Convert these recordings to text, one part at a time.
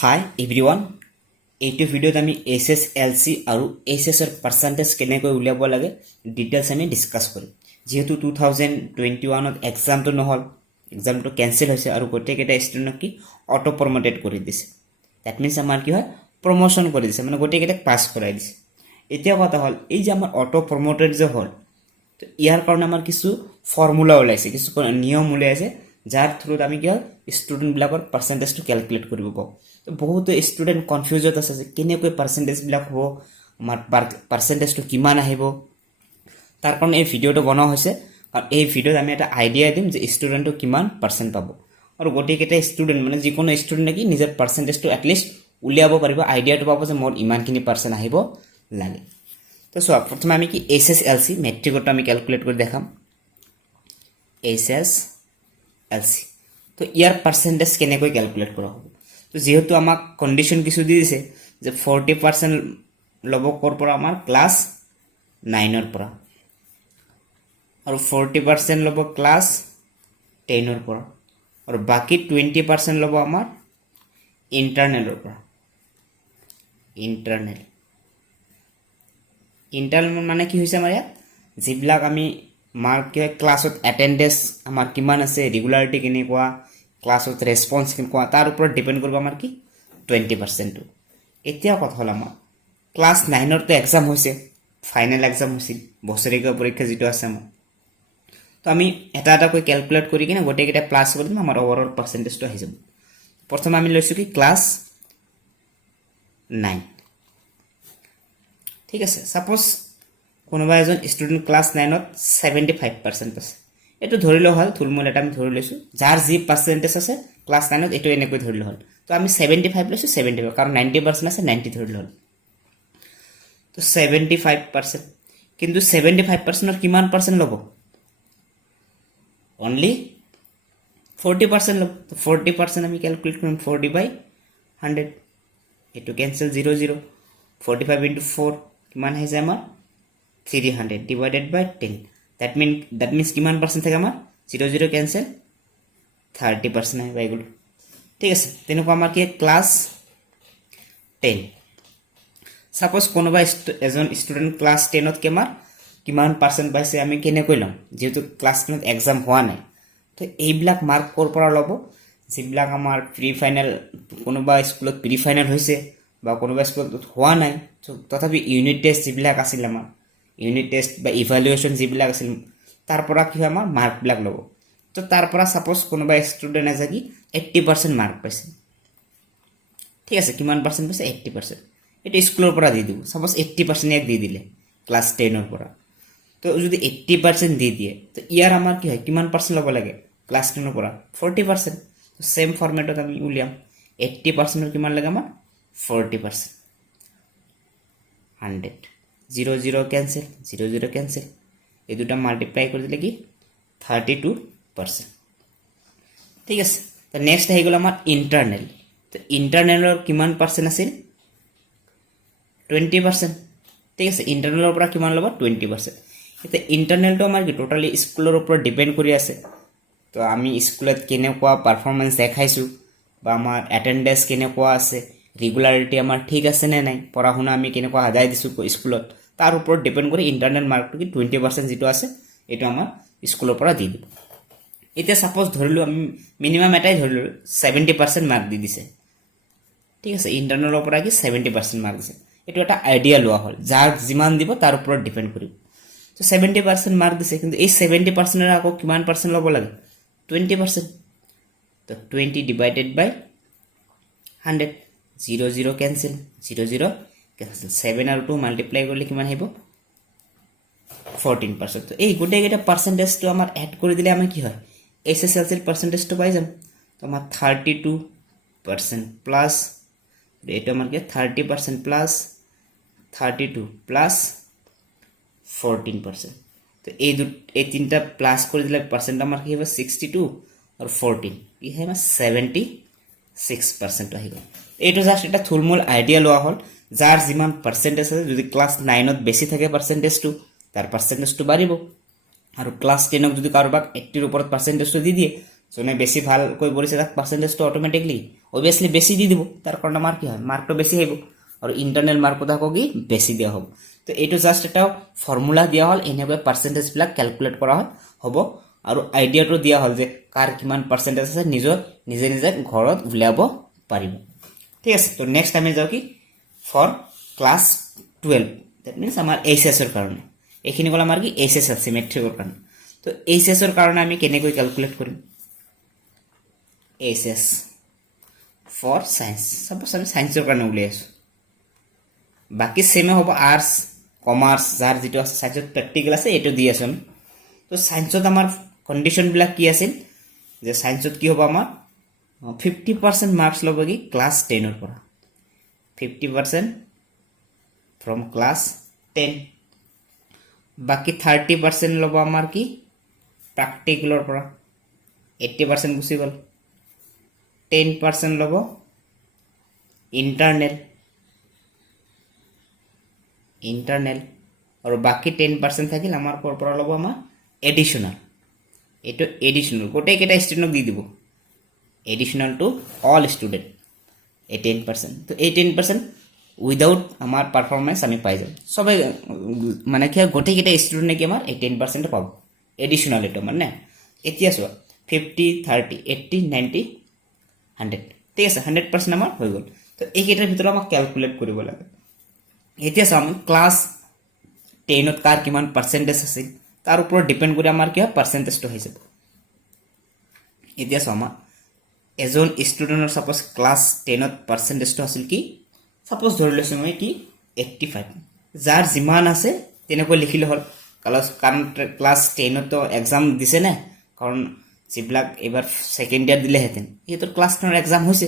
হাই everyone এইটো ভিডিঅ'ত আমি SSLC আৰু SSৰ পাৰ্চেণ্টেজ কেনেকৈ উলিয়াব লাগে ডিটেইলছ আমি ডিছকাছ কৰিম যেহেতু 2021ত এক্সামটো নহল এক্সামটো কেনসেল হৈছে আৰু গোটেইকেইটা ষ্টুডেণ্টক কি অটো প্ৰমোটেড কৰি দিছে দ্যাট মিন্স আমাৰ কি হয় প্ৰমোশন কৰি দিছে মানে গোটেইকেইটাক পাছ কৰাই দিছে এতিয়া কথা হল এই যে আমাৰ অটো প্ৰমোটেড যে হল তো ইয়াৰ কাৰণে আমাৰ কিছু ফৰ্মুলা ওলাইছে কিছু নিয়ম ওলাইছে যাৰ থ্ৰুত আমি কি হয় ষ্টুডেণ্ট বিলাকৰ পাৰ্চেণ্টেজটো ক্যালকুলেট কৰিব পাওঁ তো বহুত ষ্টুডেণ্ট কনফিউজড আছে যে কেনেকৈ পাৰ্চেণ্টেজ বিলাক হ'ব আমাৰ পাৰ্চেণ্টেজটো কিমান আহিব তাৰ কাৰণে এই ভিডিঅ'টো বনোৱা হৈছে আৰু এই ভিডিঅ'ত আমি এটা আইডিয়া দিম যে ষ্টুডেণ্টটো কিমান পাৰ্চেণ্ট পাব আৰু গোটেইকেইটা ষ্টুডেণ্ট মানে যিকোনো ষ্টুডেণ্টে কি নিজৰ পাৰ্চেণ্টেজটো এটলিষ্ট উলিয়াব পাৰিব আইডিয়াটো পাব যে মোৰ ইমানখিনি পাৰ্চেণ্ট আহিব লাগে তো চোৱা প্ৰথমে আমি কি SSLC মেট্ৰিকটো আমি ক্যালকুলেট কৰি দেখাম SSLC তো ইয়াৰ পাৰ্চেণ্টেজ কেনেকৈ ক্যালকুলেট কৰা হ'ব তো যেহেতু আমাক কন্ডিশন কিছু দি দিছে যে 40% লব কৰ পৰা আমাৰ ক্লাস 9 ৰ পৰা আৰু 40% লব ক্লাস 10 ৰ পৰা আৰু বাকি 20% লব আমাৰ ইন্টাৰনেলৰ পৰা ইন্টাৰনেল মানে কি হৈছে আমাৰ ইয়াত যিবিলাক আমি মাৰ্ক কি ক্লাছত এটেন্ডেন্স আমাৰ কিমান আছে ৰেগুলাৰিটি কেনেকুৱা ক্লাছত ৰেসপন্স কেনেকুৱা তাৰ ওপৰত ডিপেন্ড কৰিব আমাৰ কি 20% টো এতিয়া কথা হল আমাৰ ক্লাস 9 ৰ তে এক্সাম হৈছে ফাইনাল এক্সাম হৈছিল বছৰেকীয়া পৰীক্ষা যেটো আছে আমাৰ তো আমি এটা এটা কৈ ক্যালকুলেট কৰি কিনে গোটেইকেইটা প্লাস কৰি দিম আমাৰ ওভাৰঅল পাৰ্চেন্টেজটো আহি যাব প্ৰথমে আমি লৈছো কি ক্লাস 9 ঠিক আছে সাপোজ কোনোবা এজন ষ্টুডেন্ট ক্লাস 9 ত 75% আছে এটো ধৰিলো হল থুলমূল এটা আমি ধৰি লৈছো যাৰ যি পাৰ্চেন্টেজ আছে ক্লাস 9 ত এটো এনেকৈ ধৰিলো হল তো আমি 75 লৈছো 75 কাৰণ 90% আছে 90 ধৰিলো হল তো 75% কিন্তু 75% ৰ কিমান পাৰ্চেন্ট লব only 40% লব তো 40% আমি ক্যালকুলেট কৰিম 40/100 এটো ক্যান্সেল 0 0 45 into 4 কিমান হৈ যায় আমাৰ 300 divided by 10 that means কিমান পাৰ্সেন্ট থাকে আমাৰ 0 0 ক্যান্সেল 30% হৈ গ'ল ঠিক আছে তেনেকুৱা আমাৰ কি ক্লাস 10 সাপোজ কোনোবা এজন ষ্টুডেন্ট ক্লাস 10 ত কেমাৰ কিমান পাৰ্সেন্ট পাইছে আমি কেনেকৈ লম যেহেতু ক্লাস 10 ত এক্সাম হোৱা নাই তো এইবিলাক মাৰ্ক কৰ পৰা লব যিবিলাক আমাৰ প্ৰি ফাইনাল কোনোবা স্কুলত প্ৰি ফাইনাল হৈছে বা কোনোবা স্কুলত হোৱা নাই তথাপি ইউনিট টেষ্ট যিবিলাক আছিল আমাৰ ইউনিট টেষ্ট বা ইভালুয়েশন যিবিলাক আছিল তাৰ পৰা কি আমাৰ মাৰ্ক বিলাক লব তো তাৰ পৰা সাপোজ কোনোবা ষ্টুডেন্ট আছে কি 80% মাৰ্ক পাইছে ঠিক আছে কিমান পাৰ্সেন্ট পাইছে 80% এটা স্কুলৰ পৰা দি দিব সাপোজ 80% এক দি দিলে ক্লাস 10 ৰ পৰা তো যদি 80% দি দিয়ে তো ইয়াৰ আমাৰ কি হয় কিমান পাৰ্সেন্ট লব লাগে ক্লাস 10 ৰ পৰা 40% তো সেম ফৰমেটত আমি উলিয়াম 80% ৰ কিমান লাগে আমাৰ 40% 100 0 0 cancel 0 0 cancel এই দুটা মাল্টিপ্লাই কৰি দিলে কি 32% ঠিক আছে তো নেক্সট আহি গ'ল আমাৰ ইন্টাৰনেল তো ইন্টাৰনেলৰ কিমান পাৰ্সেন্ট আছিল 20% ঠিক আছে ইন্টাৰনেলৰ পৰা কিমান লব 20% এটা ইন্টাৰনেলটো আমাৰ কি টোটালি স্কুলৰ ওপৰত ডিপেন্ড কৰি আছে তো আমি স্কুলত কেনেকুৱা পাৰফৰম্যান্স দেখাইছো বা আমাৰ এটেন্ডেন্স কেনেকুৱা আছে ৰেগুলাৰিটি আমাৰ ঠিক আছে নে নাই পঢ়া শুনা আমি কেনেকুৱা আদায় দিছো স্কুলত তাৰ ওপৰত ডিপেন্ড কৰি ইন্টাৰনেল মাৰ্কটো কি 20% যেটো আছে এটো আমাৰ স্কুলৰ পৰা দি দিব এতিয়া সাপোজ ধৰিলো আমি মিনিমাম এটাই ধৰিলো 70% মাৰ্ক দি দিছে ঠিক আছে ইন্টাৰনেলৰ পৰা কি 70% মাৰ্ক দিছে এটো এটা আইডিয়া লোৱা হল যাৰ যিমান দিব তাৰ ওপৰত ডিপেন্ড কৰিব তো 70% মাৰ্ক দিছে কিন্তু এই 70% এৰ আকৌ কিমান পার্সেন্ট লব লাগে 20% তো 20 divided by 100 0 0 cancel 0 0 cancel 7 আৰু 2 মাল্টিপ্লাই কৰিলে কিমান আহিব 14% তো এই গোটেইকেইটা পাৰ্সেন্টেজটো আমাৰ এড কৰি দিলে আমাৰ কি হয় SSLC ৰ পাৰ্সেন্টেজটো পাই যাম তো আমাৰ 32% প্লাস এইটো আমাৰ কি 30% প্লাস 32 প্লাস 14% তো এই তিনটা প্লাস কৰি দিলে পাৰ্সেন্ট আমাৰ কি হ'ব 62 আৰু 14 কি হয় 76% আহি গ'ল এইটো জাস্ট এটা থুলমূল আইডিয়া লোৱা হল যাৰ যিমান পাৰ্সেন্টেজ আছে যদি ক্লাস 9 ত বেছি থাকে পাৰ্সেন্টেজটো তাৰ পাৰ্সেন্টেজটো বাঢ়িব আৰু ক্লাস 10 ক যদি কাৰোবাক 80 ৰ ওপৰত পাৰ্সেন্টেজটো দি দিয়ে জনে বেছি ভাল কৈ পৰিছে তাক পাৰ্সেন্টেজটো অটোমেটিকলি অবভিয়াছলি বেছি দি দিব, তাৰ কাৰণে আমাৰ কি হয় মাৰ্কটো বেছি আহিব আৰু ইণ্টাৰনেল মাৰ্কটো আকৌ কি বেছি দিয়া হ'ব। তো এইটো জাষ্ট এটা ফৰ্মুলা দিয়া হ'ল, এনেকৈ পাৰ্চেণ্টেজবিলাক কেলকুলেট কৰা হ'ব আৰু আইডিয়াটো দিয়া হ'ল যে কাৰ কিমান পাৰ্চেণ্টেজ আছে নিজে নিজে ঘৰত উলিয়াব পাৰিব। ঠিক আছে, তো নেক্সট আমি যাওঁ কি ফৰ ক্লাছ 12, দ্যাট মিনছ আমাৰ এইচএছৰ কাৰণে। এইখিনি হ'ল আমাৰ কি এইচএছ আছে মেট্ৰিকৰ কাৰণে। তো এইচএছৰ কাৰণে আমি কেনেকৈ কেলকুলেট কৰিম? এইচএছ ফৰ সায়েন্স, সাপোজ আমি সায়েন্সৰ কাৰণে উলিয়াই আছোঁ। বাকি সেমে হ'ব আৰ্টছ কমাৰ্চ, যাৰ যিটো আছে সায়েন্সত প্ৰেক্টিকেল আছে এইটো দি আছোঁ আমি। তো সায়েন্সত আমাৰ কণ্ডিশ্যনবিলাক কি আছিল যে সায়েন্সত কি হ'ব আমাৰ 50% মাৰ্কছ ল'ব কি ক্লাছ 10ৰ পৰা, 50% ফ্ৰম ক্লাছ 10। বাকি 30% ল'ব আমাৰ কি প্ৰেক্টিকেলৰ পৰা, 80% গুচি গ'ল। 10% ল'ব ইণ্টাৰনেল আৰু বাকি 10% থাকিল আমাৰ ক'ৰ পৰা ল'ব আমাৰ এডিশ্যনেল। এইটো এডিশ্যনেল গোটেইকেইটা ষ্টুডেণ্টক দি দিব, এডিশ্যনেল টু অল ষ্টুডেণ্ট এই 10%। তো এই 10% উইদাউট আমাৰ পাৰফৰ্মেঞ্চ আমি পাই যাম। চবে মানে কি হয় গোটেইকেইটা ষ্টুডেণ্টে কি আমাৰ এই 10% পাব এডিশ্যনেল এইটো মানে। এতিয়া চোৱা 50, 30, 80, 90, 100, ঠিক আছে 100% আমাৰ হৈ গ'ল। তো এইকেইটাৰ ভিতৰত আমাক কেলকুলেট কৰিব লাগে। এতিয়া চাওঁ আমি ক্লাছ 10ত কাৰ কিমান পাৰ্চেণ্টেজ আছিল তাৰ ওপৰত ডিপেণ্ড কৰি আমাৰ কি হয় পাৰ্চেণ্টেজটো হৈ যাব। এতিয়া চাওঁ আমাৰ এজন ষ্টুডেণ্টৰ ছাপ'জ ক্লাছ 10ত পাৰ্চেণ্টেজটো আছিল কি ছাপ'জ ধৰি লৈছোঁ মই কি 85, যাৰ যিমান আছে তেনেকৈ লিখিলে হ'ল। কাৰণ ক্লাছ 10তো এক্সাম দিছে নে, কাৰণ যিবিলাক এইবাৰ ছেকেণ্ড ইয়াৰ দিলেহেঁতেন সিহঁতৰ ক্লাছ 10ৰ এক্সাম হৈছে।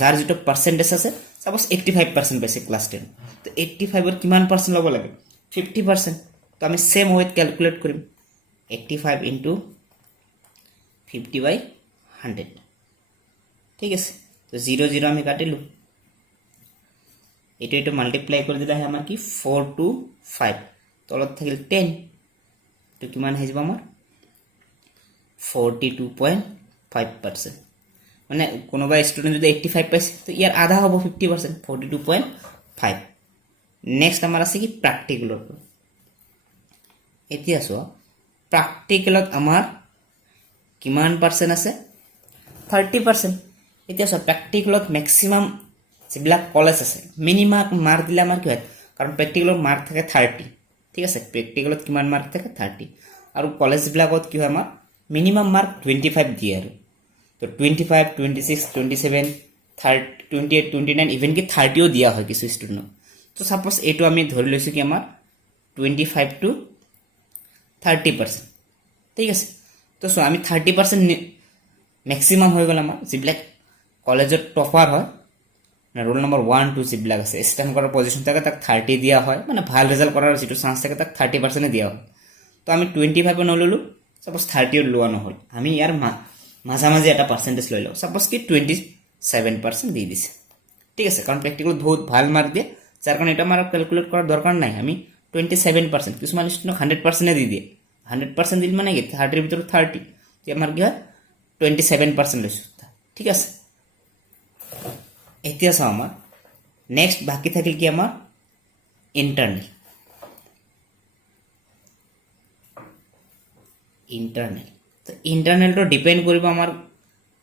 যাৰ যিটো পাৰ্চেণ্টেজ আছে ছাপ'জ 85% পাইছে ক্লাছ 10, তো 85ত কিমান পাৰ্চেণ্ট ল'ব লাগে 50%। তো আমি ছেম ৱেত কেলকুলেট কৰিম 85 ইনটু 50/100, ঠিক আছে। তো 0 0 আমি কাটিলোঁ, এইটো মাল্টিপ্লাই কৰি দিলেহে আমাৰ কি 4 to 5, তলত থাকিল 10, তো কিমান আহি যাব আমাৰ 42.5%। মানে কোনোবা ষ্টুডেণ্ট যদি 85 পাইছে তো ইয়াৰ আধা হ'ব 50%, 42.5। নেক্সট আমাৰ আছে কি প্ৰেক্টিকেলৰ। এতিয়া চোৱা প্ৰেক্টিকেলত আমাৰ কিমান পাৰ্চেণ্ট আছে 30%। এতিয়া চোৱা প্ৰেক্টিকেলত মেক্সিমাম যিবিলাক কলেজ আছে মিনিমাম মাৰ্ক দিলে আমাৰ কি হয়, কাৰণ প্ৰেক্টিকেলৰ মাৰ্ক থাকে 30, ঠিক আছে। প্ৰেক্টিকেলত কিমান মাৰ্ক থাকে 30, আৰু কলেজবিলাকত কি হয় আমাৰ মিনিমাম মাৰ্ক 25 দিয়ে আৰু। তো 25, 26, 27, 30, 28, 29 ইভেন কি 30ও দিয়া হয় কিছু ষ্টুডেণ্টক। তো ছাপ'জ এইটো আমি ধৰি লৈছোঁ কি আমাৰ 25 to 30%, ঠিক আছে। তো চোৱা আমি 30% মেক্সিমাম হৈ গ'ল আমাৰ। যিবিলাক কলেজত টপাৰ হয় ৰোল নম্বৰ 1, 2 যিবিলাক আছে ষ্টেণ্ড কৰাৰ পজিশ্যন থাকে তাক 30 দিয়া হয়, মানে ভাল ৰিজাল্ট কৰাৰ যিটো চান্স থাকে তাক 30% দিয়া হয়। তো আমি 25 নল'লোঁ, ছাপ'জ 30 লোৱা নহ'ল, আমি ইয়াৰ মাঝামাঝি এটা পাৰ্চেণ্টেজ লৈ লওঁ, ছাপ'জ কি 27% দি দিছে, ঠিক আছে। কাৰণ প্ৰেক্টিকেলত বহুত ভাল মাৰ্ক দিয়ে, যাৰ কাৰণে এটা আমাৰ কেলকুলেট কৰাৰ দৰকাৰ নাই। আমি 27%, কিছুমান ষ্টুডেণ্টক 100% দি দিয়ে, 100% দিল মানে কি 30ৰ ভিতৰত 30, আমাৰ কি হয় 27% লৈছোঁ, ঠিক আছে। এতিয়া চাওঁ আমাৰ নেক্সট বাকী থাকিল কি আমাৰ ইণ্টাৰনেল। তো ইণ্টাৰনেলটো ডিপেণ্ড কৰিব আমাৰ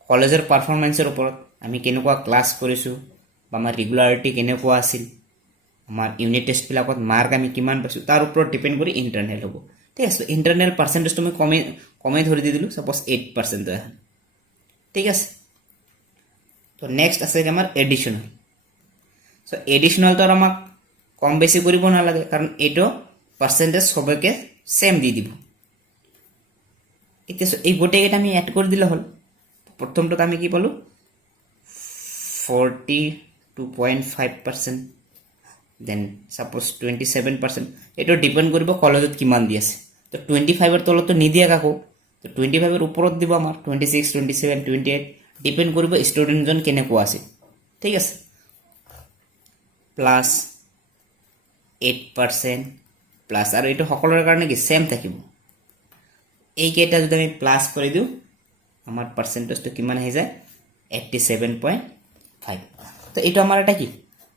কলেজৰ পাৰফৰ্মেঞ্চৰ ওপৰত, আমি কেনেকুৱা ক্লাছ কৰিছোঁ বা আমাৰ ৰেগুলাৰিটি কেনেকুৱা আছিল, আমাৰ ইউনিট টেষ্টবিলাকত মাৰ্ক আমি কিমান পাইছোঁ তাৰ ওপৰত ডিপেণ্ড কৰি ইণ্টাৰনেল হ'ব, ঠিক আছে। ইণ্টাৰনেল পাৰ্চেণ্টেজটো মই কমেই ধৰি দি দিলোঁ, ছাপ'জ 8% এখন, ঠিক আছে। তো নেক্সট আছে আমাৰ এডিশ্যনেল। চ' এডিশ্যনেলটো আমাক কম বেছি কৰিব নালাগে, কাৰণ এইটো পাৰ্চেণ্টেজ সবকে ছেম দি দিব। এতিয়া এই গোটেইকেইটা আমি এড কৰি দিলে হ'ল। প্ৰথমটোত আমি কি পালোঁ 42.5%, দেন ছাপ'জ 27%। এইটো ডিপেণ্ড কৰিব কলেজত কিমান দি আছে। তো 25ৰ তলততো নিদিয়ে কাকো, তো 25ৰ ওপৰত দিব আমাৰ 26, 27, 28, ডিপেণ্ড কৰিব ষ্টুডেণ্টজন কেনেকুৱা আছিল, ঠিক আছে। প্লাছ 8% প্লাছ, আৰু এইটো সকলোৰে কাৰণে কি ছেম থাকিব। এইকেইটা যদি আমি প্লাছ কৰি দিওঁ আমাৰ পাৰ্চেণ্টেজটো কিমান আহি যায় 87.5। তো এইটো আমাৰ এটা কি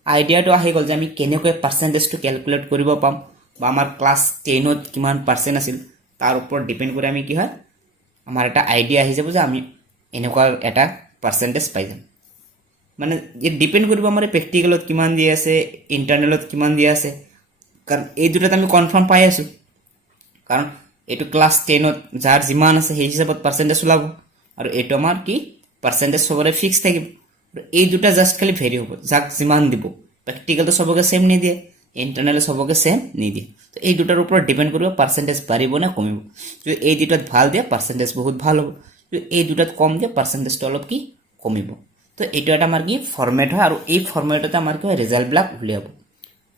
আইডিয়াটো আহি গ'ল যে আমি কেনেকৈ পাৰ্চেণ্টেজটো কেলকুলেট কৰিব পাম বা আমাৰ ক্লাছ 10ত কিমান পাৰ্চেণ্ট আছিল তাৰ ওপৰত ডিপেণ্ড কৰি আমি কি হয় আমাৰ এটা আইডিয়া আহি যাব যে আমি এনেকুৱা এটা পাৰ্চেণ্টেজ পাই যাম মানে ডিপেণ্ড কৰিব আমাৰ প্ৰেক্টিকেলত কিমান দি আছে ইণ্টাৰনেলত কিমান দি আছে কাৰণ এই দুটাত আমি কনফাৰ্ম পাই আছোঁ কাৰণ এইটো ক্লাছ 10ত যাৰ যিমান আছে সেই হিচাপত পাৰ্চেণ্টেজ ওলাব আৰু এইটো আমাৰ কি পাৰ্চেণ্টেজ সবৰে ফিক্স থাকিব এই দুটা জাষ্ট খালি ভেৰি হ'ব যাক যিমান দিব প্ৰেক্টিকেলটো সবকে সেম নিদিয়ে ইণ্টাৰনেল সবকে সেম নিদিয়ে তো এই দুটাৰ ওপৰত ডিপেণ্ড কৰিব পাৰ্চেণ্টেজ বাঢ়িব নে কমিব যদি এই দুটাত ভাল দিয়ে পাৰ্চেণ্টেজ বহুত ভাল হ'ব যদি এই দুটাত কম দিয়ে পাৰ্চেণ্টেজটো অলপ কি কমিব তো এইটো এটা আমাৰ কি ফৰ্মেট হয় আৰু এই ফৰ্মেটতে আমাৰ কি হয় ৰিজাল্টবিলাক উলিয়াব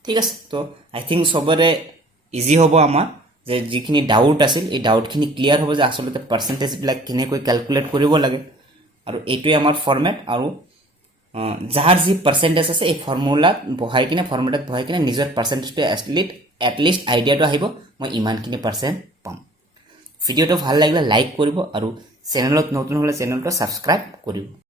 ঠিক আছে তো আই থিংক সবৰে ইজি হ'ব আমাৰ যে যিখিনি ডাউট আছিল এই ডাউটখিনি ক্লিয়াৰ হ'ব যে আচলতে পাৰ্চেণ্টেজবিলাক কেনেকৈ কেলকুলেট কৰিব লাগে আৰু এইটোৱে আমাৰ ফৰ্মেট আৰু যাৰ যি পাৰ্চেণ্টেজ আছে এই ফৰ্মুলাত বহাই কিনে ফৰ্মেটত বহাই কিনে নিজৰ পাৰ্চেণ্টেজটো এটলিষ্ট আইডিয়াটো আহিব মই ইমানখিনি পাৰ্চেণ্ট পাম ভিডিঅ'টো ভাল লাগিলে লাইক কৰিব আৰু চেনেলত নতুন হ'লে চেনেলটো ছাবস্ক্ৰাইব কৰিব